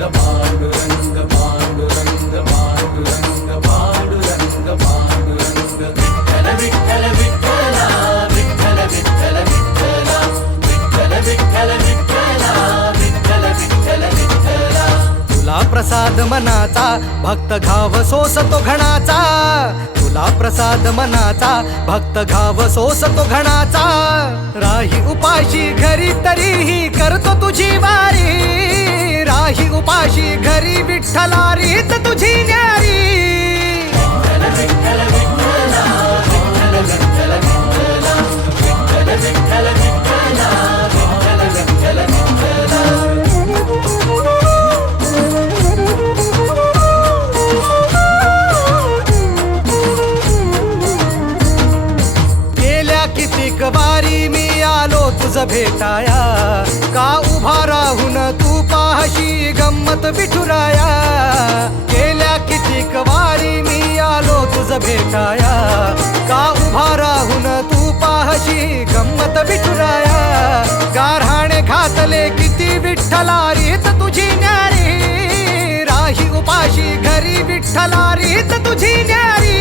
पांडुरंग पांडुरंग पांडुरंग पांडुरंग पांडुरंग विठ्ठल विठ्ठल विठ्ठला विठ्ठल विठ्ठल विठ्ठला विठ्ठल विठ्ठल विठ्ठला विठ्ठल विठ्ठल विठ्ठला तुला प्रसाद मनाचा भक्त घाव सोसतो घणाचा तुला प्रसाद मनाचा भक्त घाव सोसतो घणाचा राही उपाशी घरी तरीही करतो तुझी वारी राही उपाशी घरी विठ्ठला रीत तुझी न्यारी विठ्ठल विठ्ठला विठ्ठल विठ्ठल विठ्ठला विठ्ठल विठ्ठल विठ्ठला विठ्ठल विठ्ठल विठ्ठला कितीक वारी मी आलो तुझ भेटाया का उभा राहून तू पाहशी गंमत विठुराया गेल्या कितीक वारी मी आलो तुझ भेटाया का उभा राहून तू पाहशी गंमत विठुराया गारहाणे घातले किती विठ्ठला रीत तुझी न्यारी राही उपाशी घरी विठ्ठला रीत तुझी न्यारी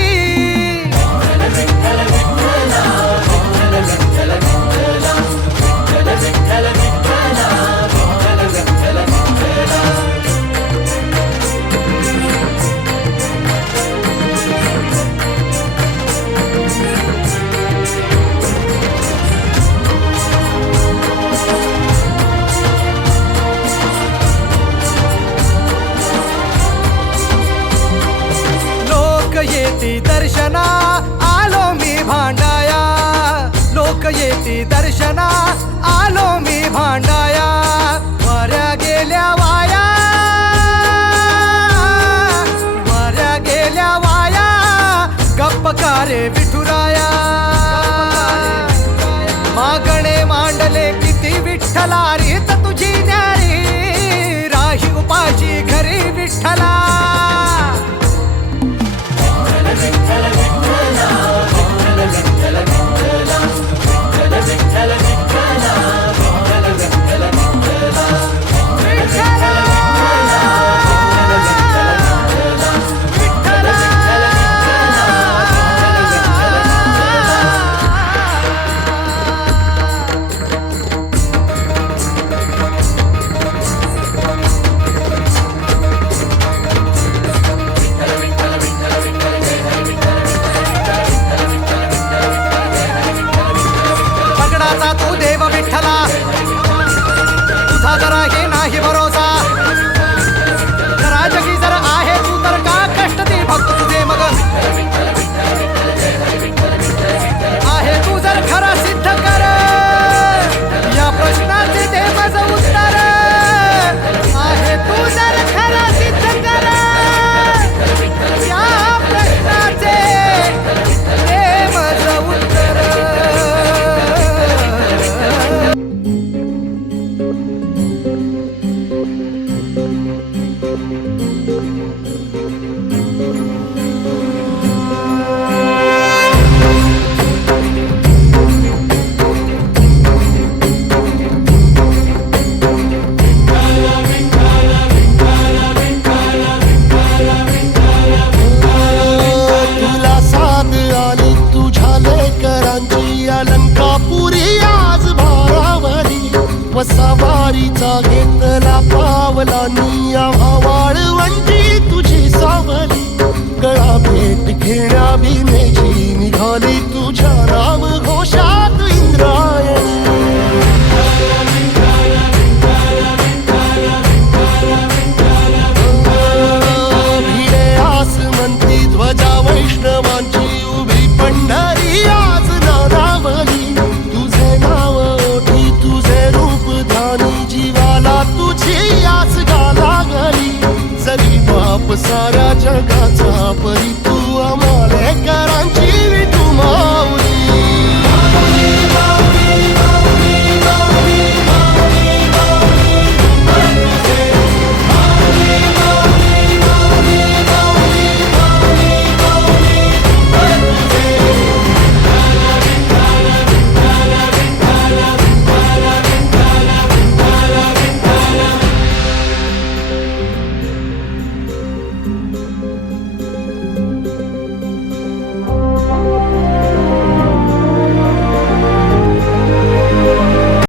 विठ्ठल विठ्ठला विठ्ठल विठ्ठला विठ्ठल विठ्ठल विठ्ठला विठ्ठल विठ्ठल विठ्ठला लोक येती दर्शना आलो मी भांडाया लोक येती दर्शना आलो मी भांडाया वाऱ्या गेल्या वाया वाऱ्या गेल्या वाया गप्प कारे विठुराया मागणे मांडले किती विठ्ठला रीत तुझी न्यारी राही उपाशी घरी विठ्ठला विठ्ठल विठ्ठला विठ्ठल विठ्ठल विठ्ठला विठ्ठल विठ्ठल विठ्ठला विठ्ठल विठ्ठल विठ्ठला तू देव विठ्ठला तुझा जरा हे नाही भरोसा जरा जगी जर आहे तू तर का कष्ट दे भक्त तुझे मग आहे तू जर खरा सिद्ध कर या प्रश्नाचे दे माझं उत्तर आहे तू जर खरा सिद्ध कर या प्रश्नाचे दे माझं उत्तर तुला साथ आली तुझ्या लेकरांची अलंकापुरी आज भारावरी वसावारीचा घेतला पावला निया वाळवंटी तुझी सावली गळा भेट घेण्या भीमेची निघाली तुझ्या राम घोषात इंद्रायणी भिडे आसमंती ध्वजा वैष्णवांची उभी पंढरी आज नारावली तुझे नाव ओठी तुझे रूप ध्यानी जीवाला तुझी आस गाला गली जरी बाप साऱ्या जगाचा परित